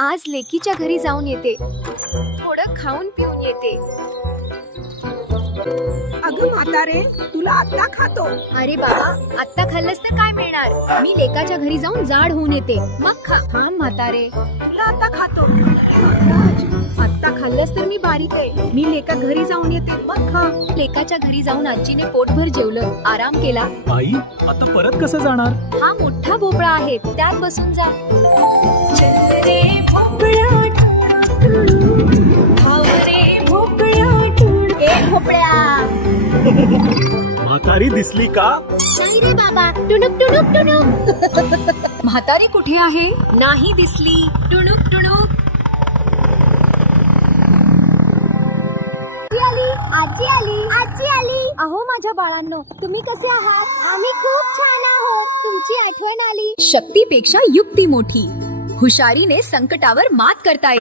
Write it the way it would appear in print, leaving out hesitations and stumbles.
आज लेकीच्या घरी जाऊन येते, थोडं खाऊन पिऊन येते. अगं म्हातारे, तुला आता खातो. अरे बाबा, आत्ता खाल्लंस तर काय मिळणार? मी लेकाच्या घरी जाऊन जाड होऊन येते, मग खा. हा म्हातारे, तुला आता खातो. आत्ता खाल्लंस तर मी बारीक आहे. मी लेका घरी जाऊन येते, मग खा. लेकाच्या घरी जाऊन आजीने पोटभर जेवलं, आराम केला. आई, आता परत कसं जाणार? हा मोठा भोपळा आहे, त्यात बसून जा. भोपळ्या. म्हातारी दिसली का? नाही रे बाबा, टुणुक टुणुक टुणुक. म्हातारी कुठे आहे? नाही दिसली. टुणुक टुणुक. आजी आली, आजी आली. अहो माझ्या बाळांनो, तुम्ही कसे आहात? आम्ही खूप छान आहोत. तुमची आठवण आली. शक्तीपेक्षा युक्ती मोठी. हुशारीने संकटावर मात करता येते.